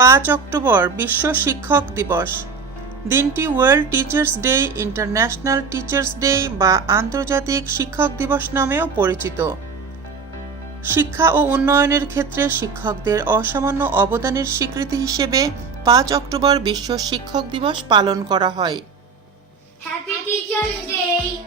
পাঁচ অক্টোবর বিশ্ব শিক্ষক দিবস। দিনটি world teachers day, international teachers day বা আন্তর্জাতিক শিক্ষক দিবস নামেও পরিচিত। শিক্ষা ও উন্নয়নের ক্ষেত্রে শিক্ষকদের অসামান্য অবদানের স্বীকৃতি হিসেবে পাঁচ অক্টোবর বিশ্ব শিক্ষক দিবস পালন করা হয়। Happy Teacher's Day!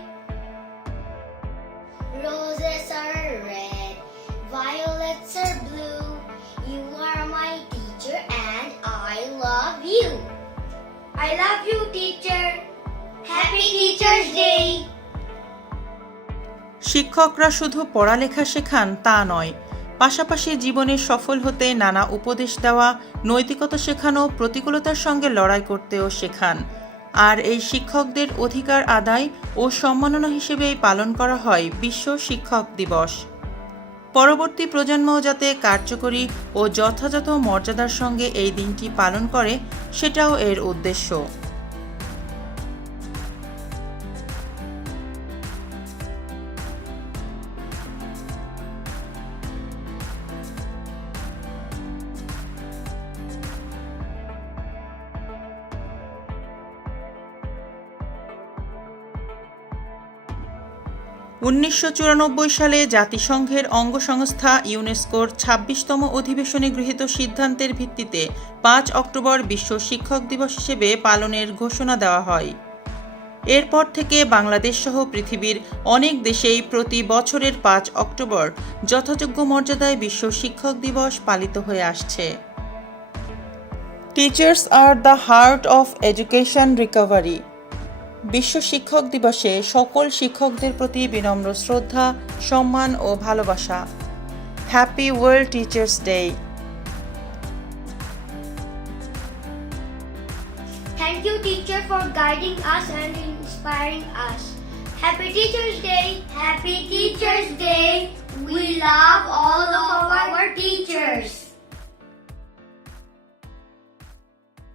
I love you, teacher. Happy Teacher's Day! শিক্ষকরা শুধু পড়ালেখা শেখান তা নয় পাশাপাশি জীবনে সফল হতে নানা উপদেশ দেওয়া নৈতিকতা শেখানো প্রতিকূলতার সঙ্গে লড়াই করতেও শেখান আর এই শিক্ষকদের অধিকার আদায় ও সম্মাননা হিসেবেই পালন করা হয় বিশ্ব শিক্ষক দিবস পরবর্তী প্রজন্মও যাতে কার্যকরী ও যথাযথ মর্যাদার সঙ্গে এই দিনটি পালন করে, সেটাও এর উদ্দেশ্য। উনিশশো চুরানব্বই সালে জাতিসংঘের অঙ্গ সংস্থা ইউনেস্কোর ছাব্বিশতম অধিবেশনে গৃহীত সিদ্ধান্তের ভিত্তিতে পাঁচ অক্টোবর বিশ্ব শিক্ষক দিবস হিসেবে পালনের ঘোষণা দেওয়া হয়। এরপর থেকে বাংলাদেশ সহ পৃথিবীর অনেক দেশেই প্রতি বছরের পাঁচ অক্টোবর যথাযোগ্য মর্যাদায় বিশ্ব শিক্ষক দিবস পালিত হয়ে আসছে। Teachers are the heart of education recovery বিশ্ব শিক্ষক দিবসে সকল শিক্ষকদের প্রতি বিনম্র শ্রদ্ধা সম্মান ও ভালোবাসা happy world teachers day Thank you, teacher, for guiding us and inspiring us. Happy Teacher's Day! Happy Teacher's Day! We love all of our teachers.